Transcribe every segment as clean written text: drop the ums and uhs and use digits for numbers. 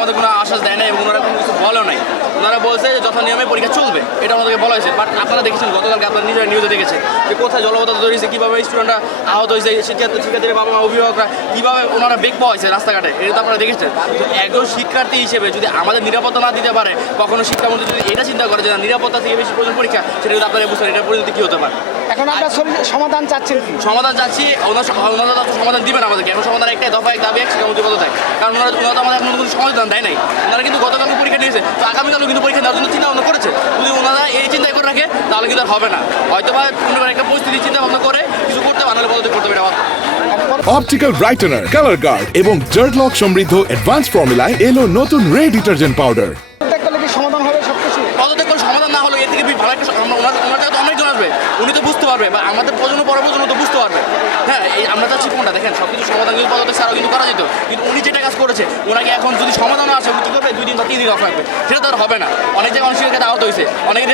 আমাদের কোনো আশ্বাস দেয় নাই এবং ওনারা কোনো কিছু বলেও নাই। ওনারা বলছে যে যথা নিয়মে পরীক্ষা চলবে, এটা আমাদেরকে বলা হয়েছে। বাট আপনারা দেখেছেন গতকালকে আপনারা নিজেরা নিউজে দেখেছেন যে কোথায় জলবদ্ধতা তৈরি হয়েছে, কীভাবে স্টুডেন্টরা আহত হয়েছে, শিক্ষার্থীদের বাবা মা অভিভাবকরা কীভাবে ওনারা বেগ পাওয়া হয়েছে রাস্তাঘাটে, এটা তো আপনারা দেখেছেন। তো একজন শিক্ষার্থী হিসেবে যদি আমাদের নিরাপত্তা না দিতে পারে, কখনো শিক্ষামন্ত্রী যদি এটা চিন্তা করে যে নিরাপত্তা থেকে বেশি প্রয়োজন পরীক্ষা, সেটা যদি আপনারা বুঝতেন এটার পরিণতি কী হতে পারে। এখন আমরা সমাধান চাচ্ছেন কি? সমাধান চাচ্ছি, ওনারা তো সমাধান দিবেন আমাদেরকে। এখন সমাধান একটাই, দফা এক দাবি এক, শিক্ষামন্ত্রী পদত্যাগ। কারণ ওনারা তো আমাদের এখন কোনো সমাধান দেয় নাই। ওনারা কিন্তু গতকালকে পরীক্ষা নিয়েছে, তো আগামীকালও কিন্তু পরীক্ষা দেওয়ার জন্য চিন্তা ভাবনা করেছে। যদি ওনারা এই চিন্তাই করে রাখে তাহলে কিন্তু আর হবে না। হয়তো বা কোনো একটা পরিস্থিতি চিন্তা ভাবনা করে কিছু করতে পারলে পদত্যাগ করতে পারে। অপটিক্যাল ব্রাইটেনার, কালার গার্ড এবং জার্ট লক সমৃদ্ধ অ্যাডভান্স ফর্মুলায় এলো নতুন রে ডিটারজেন্ট পাউডার। পদত্যাগ করলে কি সমাধান হবে সবকিছু? পদত্যাগ করে সমাধান না হলো এর থেকে ভালো একটা ওনার জায়গায় তো অনেকজন আসবে, উনি তো বুঝতে পারবে, বা আমাদের প্রজন্ম পরের প্রজন্ম তো বুঝতে পারবে। হ্যাঁ, এই আমরা চাচ্ছি কোনটা দেখেন, সব কিছু সমাধান কিন্তু পদত্যাগ ছাড়াও কিন্তু করা যেত। কিন্তু উনি যেটা কাজ করেছে, ওনাকে এখন যদি সমাধান আসে উনি কী করবে, 2 দিন বা 3 দিন অফ রাখবে, সেটা তো আর হবে না। অনেক জায়গায় অনেক ক্ষেত্রে আহত হয়েছে, অনেকের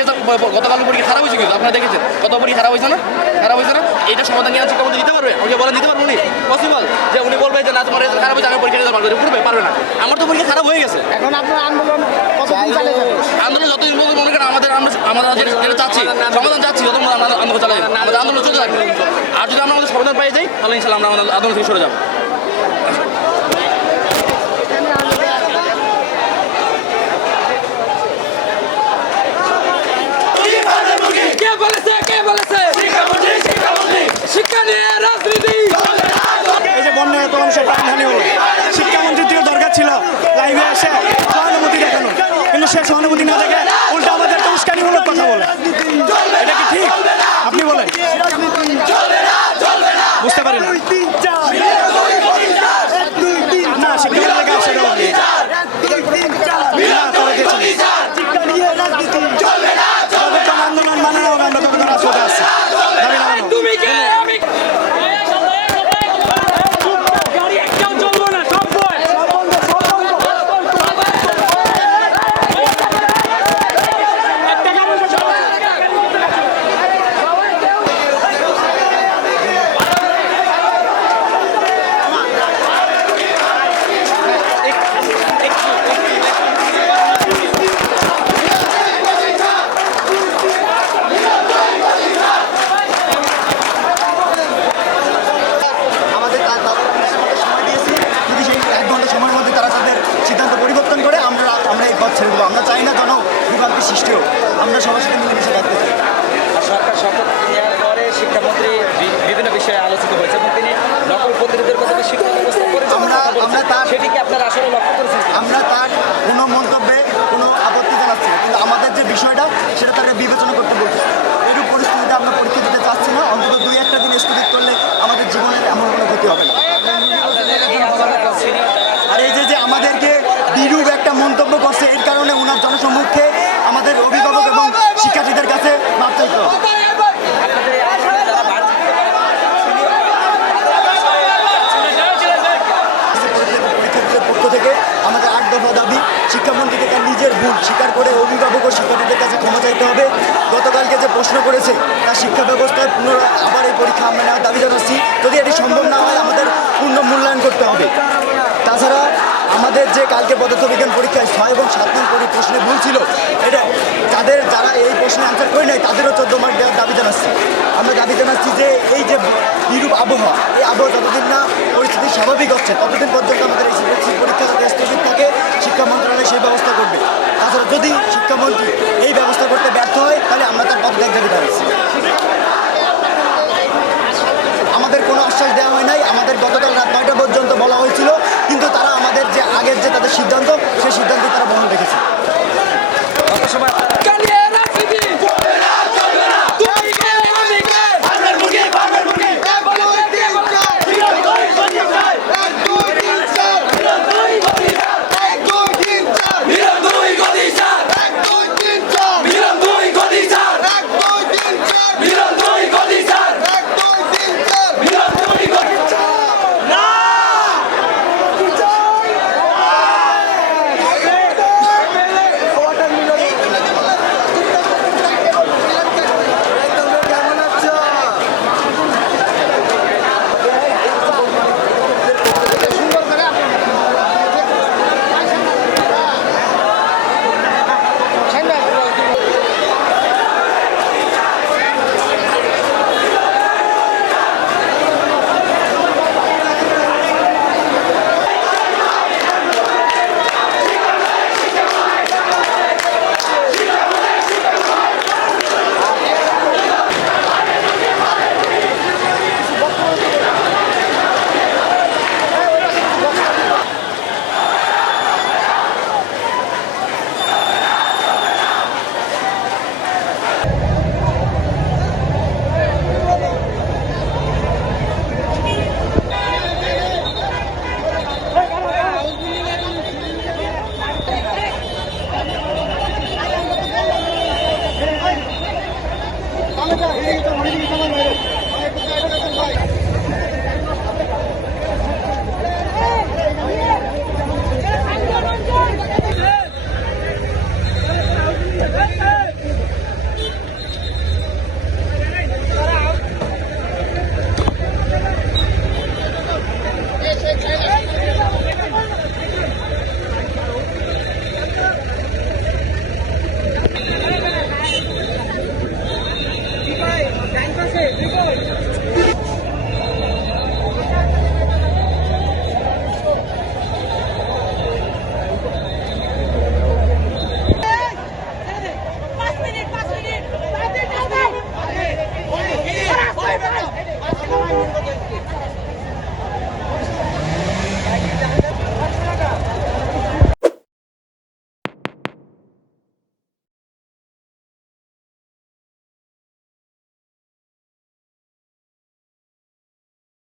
গতকাল পরীক্ষা খারাপ হয়েছে, কিন্তু আপনারা দেখেছেন কত পরীক্ষা খারাপ হয়েছে না, খারাপ হয়েছে না। এইটা সমাধান নিয়ে শিক্ষামন্ত্রী দিতে পারবে? আমাকে বলেন দিতে পারবো উনি? পসিবল যে উনি বলবে যে না তোমার খারাপ হয়েছে, আমি পরীক্ষা দিতে পারবো, করবে পারবে না। আমার তো পরীক্ষা খারাপ হয়ে গেছে। এখন আপনার আন্দোলন কতদিন চালিয়ে যাবে? আন্দোলন যতদিন পর্যন্ত মনে করেন আমরা যেটা চাচ্ছি, সমাধান চাচ্ছি, যত আমরা আন্দোলন চালাই যাবো, আমাদের আন্দোলন চলতে থাকবে। আর যদি আমরা আমাদের সমাধান পাই যাই, তাহলে ইনশাল্লাহ আমরা আমাদের আন্দোলন থেকে সরে যাবো। শিক্ষা নিয়ে রাজনীতি। এই যে বন্যায় এত মানুষের প্রাণহানি হলো, শিক্ষামন্ত্রীর থেকে দরকার ছিল লাইভে এসে সহানুভূতি দেখানো, কিন্তু সে সহানুভূতি না দেখে উল্টা আমাদের তো উস্কানিমূলক কথা বলে। এটা কি ঠিক? আপনি বলেন। বুঝতে পারি না। না, শিক্ষামন্ত্রীকে আসে আন্দোলন মানে আমরা ততক্ষণ আসতে আসছি দাবি না। তুমি কে? আমি আমরা চাই না কোনো বিভাগের সৃষ্টি হোক, আমরা সবার সাথে মিলেমিশে থাকতে চাই। সরকার শপথ নেওয়ার পরে শিক্ষামন্ত্রী বিভিন্ন বিষয়ে আলোচিত হয়েছে এবং তিনি নকল প্রতিরোধের কথা শিক্ষা ব্যবস্থা করেছেন। আমরা তার সেটিকে আপনারা আসলে লক্ষ্য করেছেন? আমরা তার কোনো মন্তব্যে কোনো আপত্তি জানাচ্ছি না, কিন্তু আমাদের যে বিষয়টা সেটা তাকে বিবেচনা করতে বলছি। এরূপ পরিস্থিতিতে আমরা পরীক্ষা দিতে চাচ্ছি না, অন্তত 2-1 দিন স্থগিত করলে আমাদের জীবনের এমন কোনো ক্ষতি হবে না। আর এই যে আমাদেরকে বিরূপ একটা মন্তব্য করছে, এর কারণে ওনার জনসম্মুখে আমাদের অভিভাবক এবং শিক্ষার্থীদের কাছে মাপ চাইতে হবে। পরীক্ষার্থীদের পক্ষ থেকে আমাদের 8 দফা দাবি, শিক্ষামন্ত্রীকে তার নিজের ভুল স্বীকার করে অভিভাবক ও শিক্ষার্থীদের কাছে ক্ষমা চাইতে হবে। গতকালকে যে প্রশ্ন করেছে তার শিক্ষা ব্যবস্থায় পুনরায় আবার এই পরীক্ষা আমরা নেওয়ার দাবি জানাচ্ছি। যদি এটি সম্ভব না হয় আমাদের পূর্ণ মূল্যায়ন করতে হবে। তাছাড়া আমাদের যে কালকে পদার্থবিজ্ঞান পরীক্ষায় 6 এবং 7 নং প্রশ্নে ভুল ছিল, এটা যারা এই প্রশ্নে অ্যান্সার করে নাই তাদেরও 14 মার্ক দেওয়ার দাবি জানাচ্ছি। আমরা দাবি জানাচ্ছি যে এই যে বিরূপ আবহাওয়া, এই আবহাওয়া যতদিন না পরিস্থিতি স্বাভাবিক হচ্ছে ততদিন পর্যন্ত আমাদের এই পরীক্ষা যাতে স্থগিত থাকে, শিক্ষা মন্ত্রণালয় সেই ব্যবস্থা করবে। তাছাড়া যদি শিক্ষামন্ত্রী এই ব্যবস্থা করতে ব্যর্থ হয় তাহলে আমরা তার পদত্যাগ দাবি জানাচ্ছি। আমাদের কোনো আশ্বাস দেওয়া হয় নাই, আমাদের গতকাল রাত 9টা পর্যন্ত বলা হয়েছিল, কিন্তু তারা আমাদের যে আগের যে তাদের সিদ্ধান্ত, সেই সিদ্ধান্ত তারা বহন রেখেছে। কত সময়